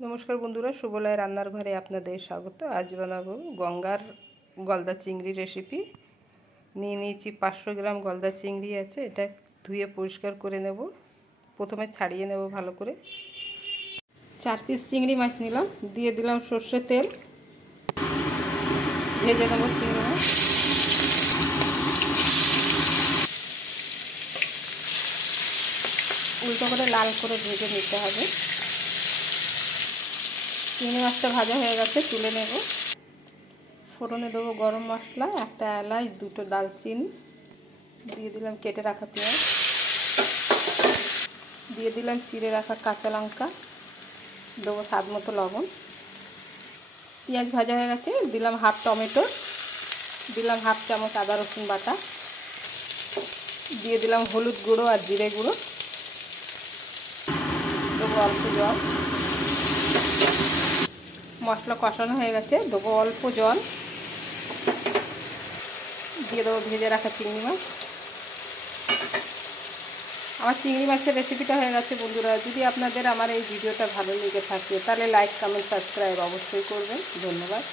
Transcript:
নমস্কার বন্ধুরা, শুভলয় রান্নার ঘরে আপনাদের স্বাগত। আজ বানাবো গঙ্গার গলদা চিংড়ি রেসিপি। নিয়ে নিয়েছি 500 গ্রাম গলদা চিংড়ি আছে। এটা ধুয়ে পরিষ্কার করে নেব। প্রথমে ছাড়িয়ে নেব ভালো করে। 4 পিস চিংড়ি মাছ নিলাম, দিয়ে দিলাম সর্ষের তেল, ভেজে নেব চিংড়ি মাছ। উল্টো করে লাল করে ভেজে নিতে হবে। চিংড়ি মাছটা ভাজা হয়ে গেছে, তুলে নেব। ফোড়নে দেবো গরম মশলা, একটা এলাচ, 2টো দালচিনি, দিয়ে দিলাম কেটে রাখা পেঁয়াজ, দিয়ে দিলাম চিড়ে রাখা কাঁচা লঙ্কা, দেবো স্বাদ মতো লবণ। পেঁয়াজ ভাজা হয়ে গেছে, দিলাম হাফ টমেটো, দিলাম হাফ চামচ আদা রসুন বাটা, দিয়ে দিলাম হলুদ গুঁড়ো আর জিরে গুঁড়ো, দেবো অল্প জল। মশলা কষানো হয়ে গেছে, দেবো অল্প জল, দিয়ে দেবো ভেজে রাখা চিংড়ি মাছ। আমার চিংড়ি মাছের রেসিপিটা হয়ে গেছে বন্ধুরা। যদি আপনাদের আমার এই ভিডিওটা ভালো লেগে থাকে তাহলে লাইক, কমেন্ট, সাবস্ক্রাইব অবশ্যই করবেন। ধন্যবাদ।